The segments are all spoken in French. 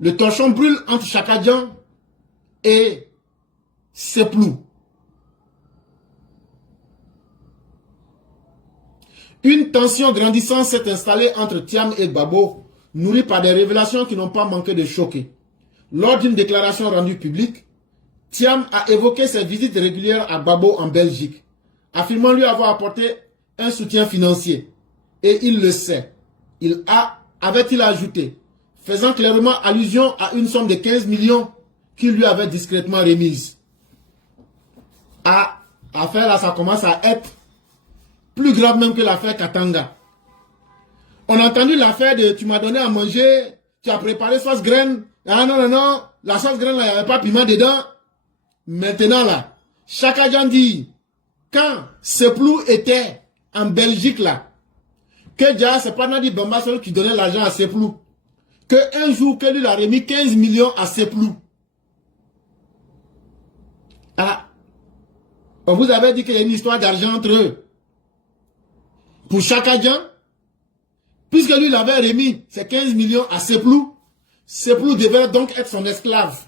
Le torchon brûle entre Chakadjan et Seplou. Une tension grandissante s'est installée entre Thiam et Gbagbo, nourrie par des révélations qui n'ont pas manqué de choquer. Lors d'une déclaration rendue publique, Thiam a évoqué ses visites régulières à Gbagbo en Belgique, affirmant lui avoir apporté un soutien financier. Et il le sait. Avait-il ajouté, faisant clairement allusion à une somme de 15 millions qu'il lui avait discrètement remise. Affaire là, ça commence à être plus grave même que l'affaire Katanga. On a entendu l'affaire de tu m'as donné à manger, tu as préparé sauce graine. Ah non, la sauce graine là, il n'y avait pas piment dedans. Maintenant là, Chakadjan dit, quand Seplou était en Belgique là, que déjà c'est pas Nadi Bamba seul qui donnait l'argent à Seplou. Que un jour que lui a remis 15 millions à Seplou. Ah, on vous avait dit qu'il y a une histoire d'argent entre eux. Pour Chakadjan, puisque lui il avait remis ses 15 millions à Seplou, Seplou devait donc être son esclave.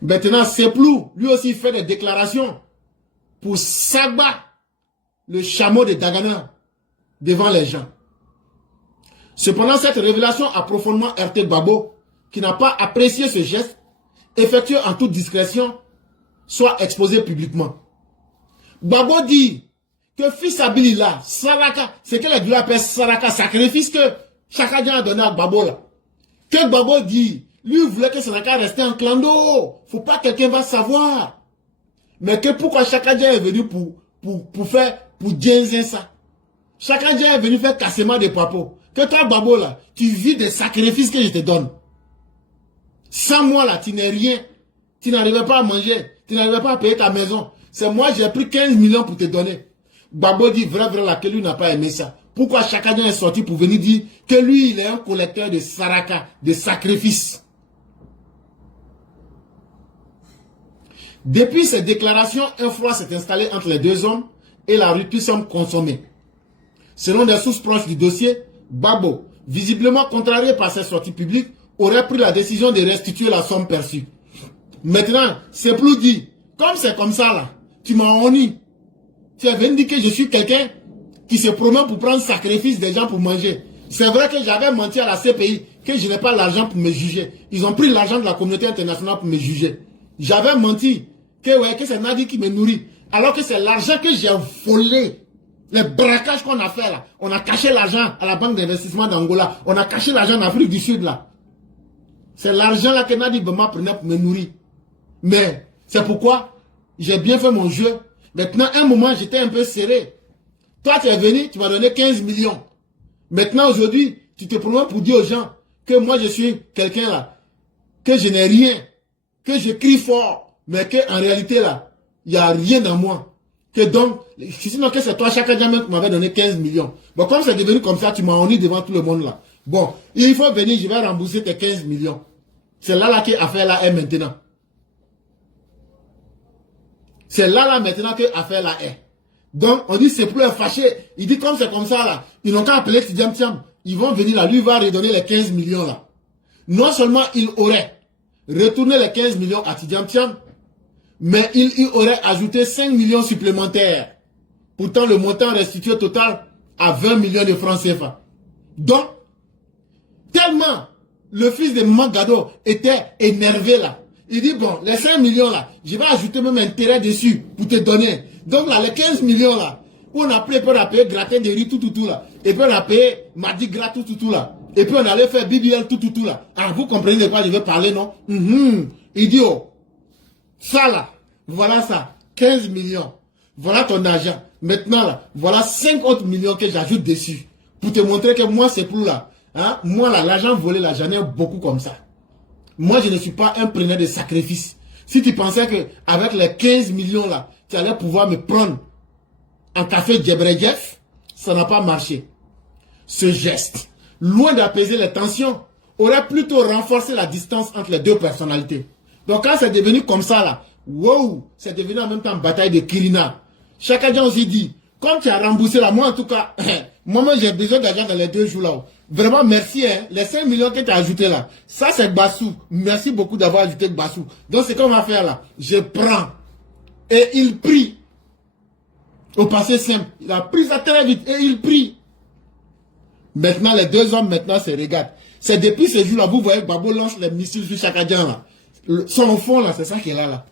Maintenant, Seplou, lui aussi fait des déclarations pour s'abattre le chameau de Dagana devant les gens. Cependant, cette révélation a profondément heurté Gbagbo, qui n'a pas apprécié ce geste, effectué en toute discrétion, soit exposé publiquement. Gbagbo dit que fils Abilila, Saraka, c'est qu'elle a dû appeler Saraka, sacrifice que Chakadjan a donné à Gbagbo là. Que Gbagbo dit, lui voulait que Saraka restait en clando. Faut pas que quelqu'un va savoir. Mais que pourquoi Chakadjan est venu pour dienzer ça. Chakadjan est venu faire cassement de papo. Que toi Gbagbo là, tu vis des sacrifices que je te donne. Sans moi là, tu n'es rien. Tu n'arrivais pas à manger. Tu n'arrivais pas à payer ta maison. C'est moi, j'ai pris 15 millions pour te donner. Gbagbo dit vrai là que lui n'a pas aimé ça. Pourquoi Chakadjan est sorti pour venir dire que lui, il est un collecteur de saraka, de sacrifices. Depuis ces déclarations, un froid s'est installé entre les deux hommes et la rupture semble consommée. Selon des sources proches du dossier, Gbagbo, visiblement contrarié par ses sorties publiques, aurait pris la décision de restituer la somme perçue. Maintenant, Seplou dit, comme c'est comme ça là, tu m'as honni. Tu as venu dire que je suis quelqu'un qui se promet pour prendre sacrifice des gens pour manger. C'est vrai que j'avais menti à la CPI, que je n'ai pas l'argent pour me juger. Ils ont pris l'argent de la communauté internationale pour me juger. J'avais menti que c'est Nadi qui me nourrit. Alors que c'est l'argent que j'ai volé. Les braquages qu'on a fait là. On a caché l'argent à la banque d'investissement d'Angola. On a caché l'argent en Afrique du Sud là. C'est l'argent là que Nadi Bamba prenait pour me nourrir. Mais c'est pourquoi j'ai bien fait mon jeu. Maintenant, un moment, j'étais un peu serré. Toi, tu es venu, tu m'as donné 15 millions. Maintenant, aujourd'hui, tu te promets pour dire aux gens que moi, je suis quelqu'un là, que je n'ai rien, que je crie fort, mais qu'en réalité là, il n'y a rien dans moi. Que donc, sinon que c'est toi, Chakadjan qui m'avait donné 15 millions. Bon, comme c'est devenu comme ça, tu m'as honni devant tout le monde là. Bon, il faut venir, je vais rembourser tes 15 millions. C'est là que l'affaire là est maintenant. C'est là maintenant que l'affaire là est. Donc, on dit c'est plus fâché. Il dit comme c'est comme ça là, ils n'ont qu'à appeler Tidiam Thiam. Ils vont venir là, lui va redonner les 15 millions là. Non seulement il aurait retourné les 15 millions à Tidiam Thiam, mais il aurait ajouté 5 millions supplémentaires. Pourtant, le montant restitué total à 20 millions de francs CFA. Donc, tellement le fils de Mangado était énervé là. Il dit, bon, les 5 millions là, je vais ajouter même intérêt dessus pour te donner. Donc là, les 15 millions là, on a payé gratin de riz tout là. Et puis on a payé mardi gras tout là. Et puis on allait faire BBL tout là. Ah, vous comprenez de quoi je vais parler, non? Idiot. Ça là, voilà ça. 15 millions. Voilà ton argent. Maintenant là, voilà 5 autres millions que j'ajoute dessus. Pour te montrer que moi, c'est plus là. Hein? Moi là, l'argent volé là, j'en ai beaucoup comme ça. Moi, je ne suis pas un preneur de sacrifice. Si tu pensais que avec les 15 millions là, tu allais pouvoir me prendre en café Djebredjef, ça n'a pas marché. Ce geste, loin d'apaiser les tensions, aurait plutôt renforcé la distance entre les deux personnalités. Donc quand c'est devenu comme ça là, wow, c'est devenu en même temps une bataille de Kirina. Chakadjan aussi dit, comme tu as remboursé là, moi en tout cas, Moi-même, j'ai besoin d'argent dans les 2 jours là. Vraiment, merci. Hein. Les 5 millions que tu as ajoutés là, ça c'est Bassou. Merci beaucoup d'avoir ajouté Bassou. Donc, ce qu'on va faire là, je prends. Et il prie. Au passé simple. Il a pris ça très vite et il prie. Maintenant, les 2 hommes, maintenant, se regardent. C'est depuis ce jour-là, vous voyez, Babo lance les missiles sur Chakadjan là. Son fond là, c'est ça qui est là.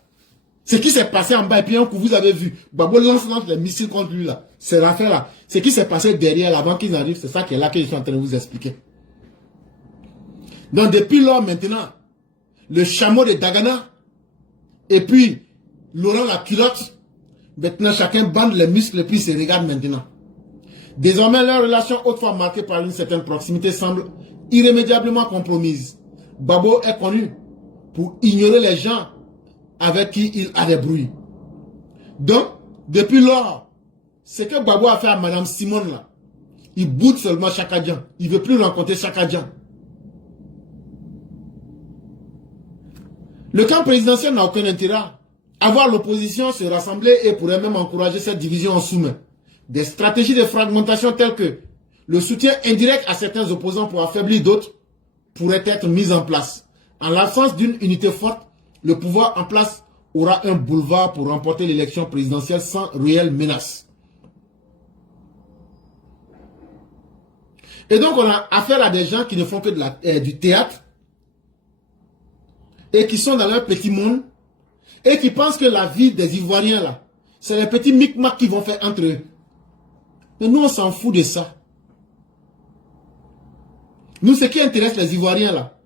Ce qui s'est passé en bas, et puis un coup, vous avez vu, Babo lance les missiles contre lui là. C'est l'affaire là. Ce qui s'est passé derrière, là, avant qu'ils arrivent, c'est ça qui est là que je suis en train de vous expliquer. Donc depuis lors, maintenant, le chameau de Dagana, et puis Laurent la culotte, maintenant chacun bande les muscles et puis se regarde maintenant. Désormais, leur relation autrefois marquée par une certaine proximité semble irrémédiablement compromise. Babo est connu pour ignorer les gens avec qui il a des bruits. Donc, depuis lors, ce que Babo a fait à Madame Simone là, il boude seulement Chakadjan. Il ne veut plus rencontrer Chakadjan. Le camp présidentiel n'a aucun intérêt à voir l'opposition se rassembler et pourrait même encourager cette division en sous-main. Des stratégies de fragmentation telles que le soutien indirect à certains opposants pour affaiblir d'autres pourraient être mises en place. En l'absence d'une unité forte, le pouvoir en place aura un boulevard pour remporter l'élection présidentielle sans réelle menace. Et donc on a affaire à des gens qui ne font que du théâtre et qui sont dans leur petit monde et qui pensent que la vie des Ivoiriens là, c'est les petits micmacs qu'ils vont faire entre eux. Mais nous on s'en fout de ça. Nous ce qui intéresse les Ivoiriens là,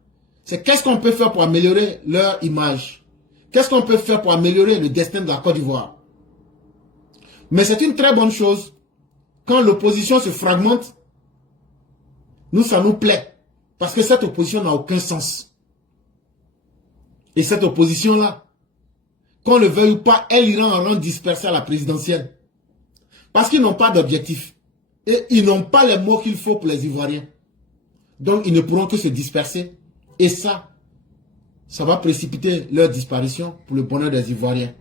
c'est qu'est-ce qu'on peut faire pour améliorer leur image. Qu'est-ce qu'on peut faire pour améliorer le destin de la Côte d'Ivoire. Mais c'est une très bonne chose quand l'opposition se fragmente. Nous, ça nous plaît. Parce que cette opposition n'a aucun sens. Et cette opposition-là, qu'on le veuille ou pas, elle ira en rang dispersé à la présidentielle. Parce qu'ils n'ont pas d'objectif. Et ils n'ont pas les mots qu'il faut pour les Ivoiriens. Donc, ils ne pourront que se disperser. Et ça va précipiter leur disparition pour le bonheur des Ivoiriens.